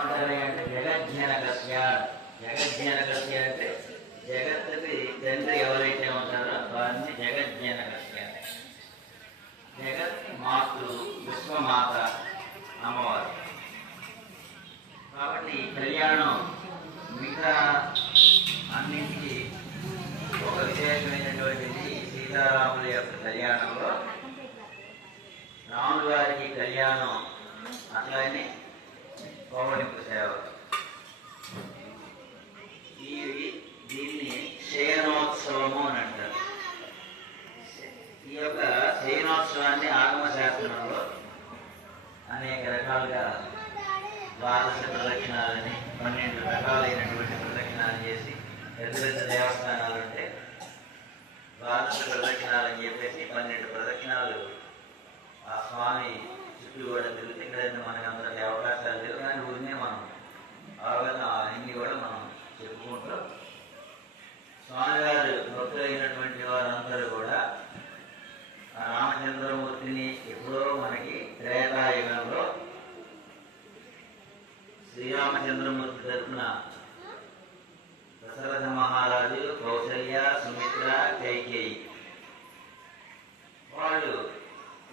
అంటే జగజ్జనకస్య. జగజ్జనకస్య అంటే జగత్తుకి తండ్రి ఎవరైతే ఉంటారో వారిని జగజ్జనకస్య. జగత్ మాతృ, విశ్వమాత అమ్మవారు. కాబట్టి కళ్యాణం మిగతా అన్నింటికి ఒక విశేషమైనటువంటిది. సీతారాముల యొక్క కళ్యాణంలో రాముల వారికి కళ్యాణం అట్లానే పౌర్ణిక సేవ. దీన్ని శయనోత్సవము అని అంటారు. ఈ యొక్క శయనోత్సవాన్ని ఆగమ శాస్త్రంలో అనేక రకాలుగా ద్వాదశ ప్రదక్షిణాలని 12 రకాలైనటువంటి ప్రదక్షిణాలు చేసి పెద్ద పెద్ద దేవస్థానాలు ఉంటే ద్వాదశ ప్రదక్షిణాలని చెప్పేసి 12 ప్రదక్షిణాలు ఆ స్వామి చుట్టూ కూడా తిరుగుతుంది. ఇక్కడ మనకి అందరికీ అవకాశాలు లేవు, కానీ ఊరినే మనం అవగాహన అన్ని కూడా మనం చెప్పుకుంటూ స్వామివారు భక్తులైనటువంటి వారందరూ కూడా ఆ రామచంద్రమూర్తిని ఎప్పుడో మనకి త్రేతాయుగంలో శ్రీరామచంద్రమూర్తి తరఫున దశరథ మహారాజు, కౌసల్య, సుమిత్ర, కైకేయి వాళ్ళు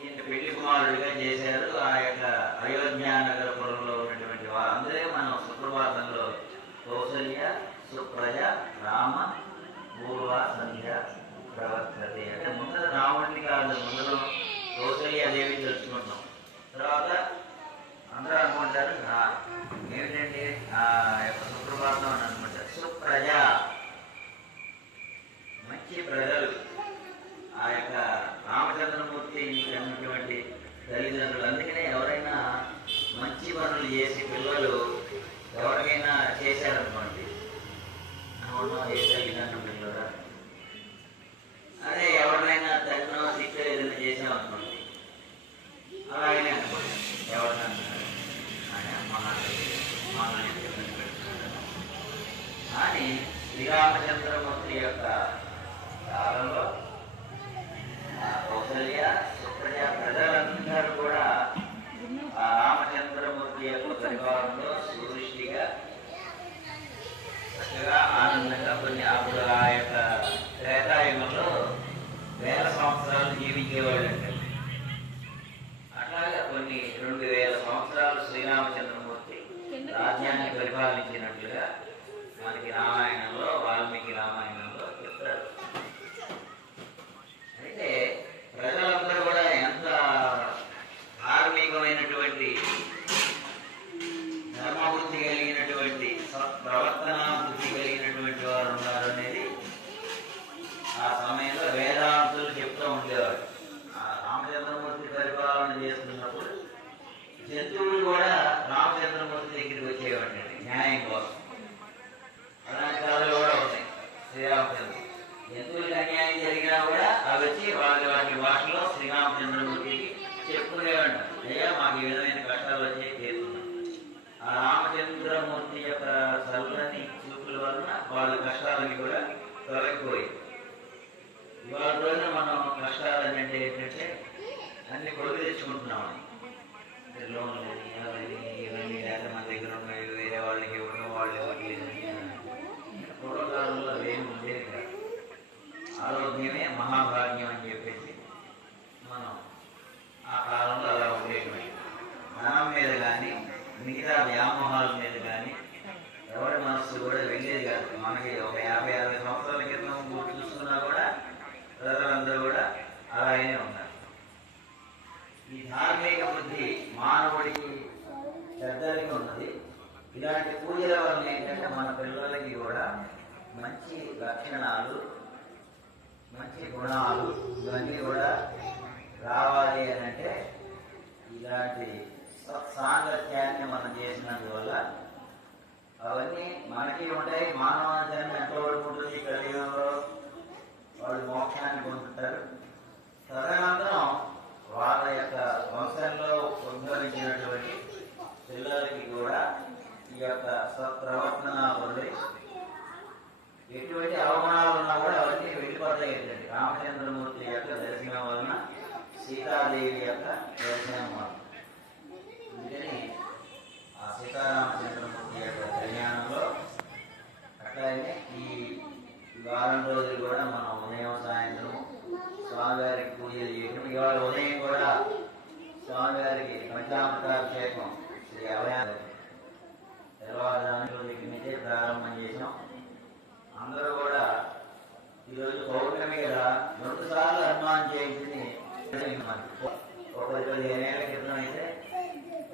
ఈయన పెళ్లి కుమారుడిగా చేశారు. ఆ యొక్క అయోధ్య నగరపురంలో ఉన్నటువంటి వారందరే మనం సుప్రభాతంలో కౌసల్య సుప్రజ రామ పూర్వ సంధ్య ప్రవర్తతే అంటే ముందర రాముడిని కాదు, ముందర కౌసల్యాదేవి తెలుసుకుంటాం. తర్వాత అందరూ అనుకుంటారు ఏమిటంటే ఆ యొక్క సుప్రభాతం అని అనుకుంటారు. సుప్రజ మంచి ప్రజలు, ఆ యొక్క రామచంద్రమూర్తి అన్నటువంటి తల్లిదండ్రులు. అందుకనే ఎవరైనా మంచి పనులు చేసి పిల్లలు ఎవరికైనా చేశారనుకోండి, ఏ తల్లిదండ్రులు పిల్లరా అదే ఎవరినైనా తల్లినో తిట్టో ఏదైనా చేసామనుకోండి అలాగనే అనుకోండి. ఎవరినన్నా కానీ శ్రీరామచంద్రమూర్తి యొక్క కాలంలో కౌసల్య సుప్రజ ప్రజలందరూ కూడా ఆ రామచంద్రమూర్తి యొక్క పరివారంలో సుదృష్టిగా చక్కగా ఆనందంగా కొన్ని అప్పుడు ఆ యొక్క త్రేతాయుగంలో 1000 సంవత్సరాలు జీవించేవాళ్ళు అంటే. అట్లాగా కొన్ని 2000 సంవత్సరాలు శ్రీరామచంద్రమూర్తి రాజ్యాన్ని పరిపాలించినట్లుగా మనకి రామాయణంలో, వాల్మీకి రామాయణంలో చెప్తారు. అయితే ప్రజలందరూ కూడా ఎంత ధార్మికమైనటువంటి ధర్మబుద్ధి కలిగినటువంటి ప్రవర్తన బుద్ధి కలిగినటువంటి వారు ఉన్నారు అనేది ఆ సమయంలో వేదాంతులు చెప్తూ ఉండేవారు. ఆ రామచంద్రమూర్తి పరిపాలన చేస్తున్నప్పుడు జంతువులు కూడా రామచంద్రమూర్తి దగ్గరికి వచ్చేవాడి న్యాయం కోసం. అలాంటి కథలు కూడా ఉన్నాయి. శ్రీరామచంద్ర జంతువులకు అన్యాయం జరిగినా కూడా అవి వచ్చి వాటి భాషలో శ్రీరామచంద్రమూర్తికి చెప్పుకునేవాడు. అయ్యా మాకు ఈ విధమైన కష్టాలు వచ్చి చేస్తున్నాం. ఆ రామచంద్రమూర్తి యొక్క చల్లని చూపుల వలన వాళ్ళ కష్టాలకి కూడా తొలగిపోయి ఇవాళ రోజున మనం కష్టాలని అంటే ఏంటంటే అన్ని కొడుకు తెచ్చుకుంటున్నామని, లోన్లు ఇవన్నీ లేక మన దగ్గర ఉన్నాయి, వేరే వాళ్ళకి ఇవ్వడం, వాళ్ళు ఇవ్వట్లేదు. పూర్వకాలంలో అవేమి ఉండేది కాదు. ఆరోగ్యమే మహాభాగ్యం అని చెప్పేసి మనం ఆ కాలంలో అలా ఉండేటువంటి ధనం మీద కానీ మిగతా వ్యామోహాల మీద కానీ ఎవరి మనస్సు కూడా వెళ్ళేది కాదు. మనకి ఒక 50-60 సంవత్సరాల క్రితం చూసుకున్నా కూడా ప్రజలందరూ కూడా అలాగే ఉన్నారు. ఈ ధార్మిక బుద్ధి మానవుడికి పెద్దలకి ఉన్నది. ఇలాంటి పూజల వల్ల ఏంటంటే మన పిల్లలకి కూడా మంచి లక్షణాలు, మంచి గుణాలు ఇవన్నీ కూడా రావాలి అని అంటే ఇలాంటి సాంగత్యాన్ని మనం చేసినందువల్ల అవన్నీ మనకి ఉంటాయి. మానవ జన్మ ఎంతవరకు ఉంటుంది, కలియుగంలో వాళ్ళు మోక్షాన్ని పొందుతారు. తదనంతరం వాళ్ళ యొక్క వంశంలో ఉద్భవించినటువంటి పిల్లలకి కూడా ఈ యొక్క సత్ప్రవర్తన వల్ల ఎటువంటి అవమానాలు ఉన్నా కూడా అవన్నీ వెళ్ళిపోతాయి. ఏంటంటే రామచంద్రమూర్తి యొక్క దర్శనం వలన, సీతాదేవి యొక్క దర్శనం వలన. అందుకని ఆ సీతారామచంద్ర 15 ఏళ్ల క్రితం అయితే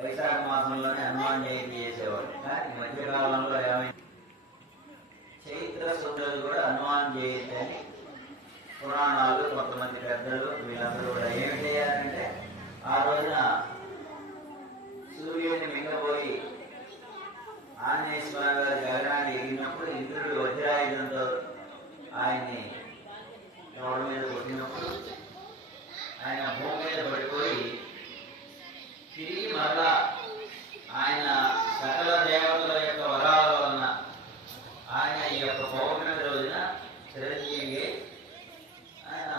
వైశాఖ మాసంలోనే హనుమాన్ జయంతి చేసేవాడు. కానీ ఈ మధ్యకాలంలో ఏమైంది, చైత్ర శుద్ధులు కూడా హనుమాన్ జయంతి అని పురాణాలు, కొంతమంది పెద్దలు వీళ్ళందరూ కూడా ఏమి చేయాలంటే ఆ రోజున సూర్యుడిని మింగపోయి ఆంజనేయ స్వామి గారి గగనాన్ని ఎగిరినప్పుడు ఇంద్రుడు వజ్రాయుధంతో ఆయన్ని రోడ్డు మీద కొట్టినప్పుడు ఆయన భూమి మీద పడిపోయి తిరిగి మరలా ఆయన సకల దేవతల యొక్క వరాల వలన ఆయన ఈ యొక్క పౌర్ణమి రోజున చిరంజీవి ఆయన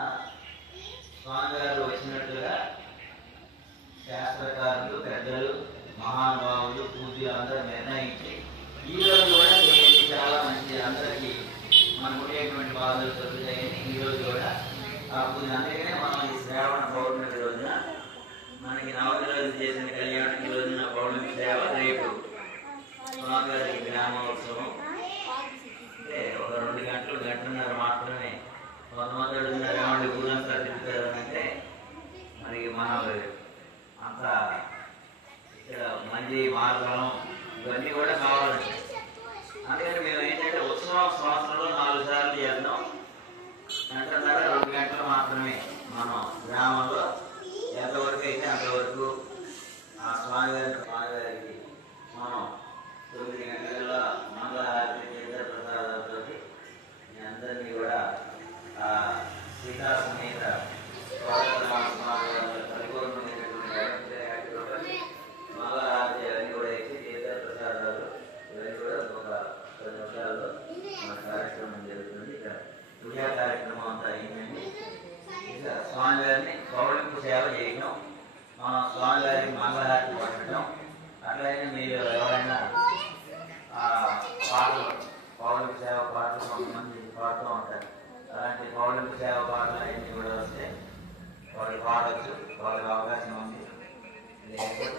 స్వామివారు వచ్చినట్లుగా శాస్త్రకారులు, పెద్దలు, మహానుభావులు, పూజలు అందరూ నిర్ణయించి ఈ రోజు కూడా చేయండి, చాలా మంచిది, అందరికీ మనకు ఉండేటువంటి బాధలు దొరుకుతాయని ఈ రోజు కూడా ఆ పూజ. అందుకనే మనం ఈ శ్రావణ పౌర్ణమి రోజున మనకి నవగ్రహాలు చేసిన కళ్యాణం ఈ రోజున పౌర్ణమి సేవ, రేపు స్వామివారికి గ్రామోత్సవం. అంటే ఒక 2 గంటలు, గంటన్నర మాత్రమే. కొంతమంది అడుగుతున్నారు ఏమంటే ఊరంతా తిరుగుతారు అంటే, మరి మనం అంత ఇక్కడ మంది మార్గం ఇవన్నీ కూడా కావాలండి. అందుకని మేము ఏంటంటే ఉత్సవం సంవత్సరంలో 4 సార్లు చేద్దాం. గంటన్నర 2 గంటలు మాత్రమే మనం గ్రామంలో ఎంతవరకు అయితే అంతవరకు ఆ స్వామివారికి మనం 9 గంటలలో మంగళహారతి చేసే ప్రసాదాలతో మీ అందరినీ కూడా ఆ సీతా సమేత స్వామివారి పరిపూర్ణమైనటువంటి మంగళహారతి అవన్నీ కూడా ఇచ్చి చేసే ప్రసాదాలు ఇవన్నీ కూడా ఒక 10 నిమిషాల్లో మన కార్యక్రమం జరుగుతుంది. ఇక పూజా కార్యక్రమం అంతా అయిందండి. ఇక స్వామివారిని పౌర్ణమి సేవ చేయడం, మనం స్వామివారికి మంగళహారతి పట్టడం. అట్లయినా మీరు ఎవరైనా పాటలు, పౌర్ణమి సేవ పాటలు కొంతమంది పాడుతూ ఉంటారు. అలాంటి పౌర్ణమి సేవ పాటలు అవన్నీ కూడా వస్తే వాళ్ళు పాడవచ్చు, వాళ్ళకి అవకాశం ఉంది. లేకపోతే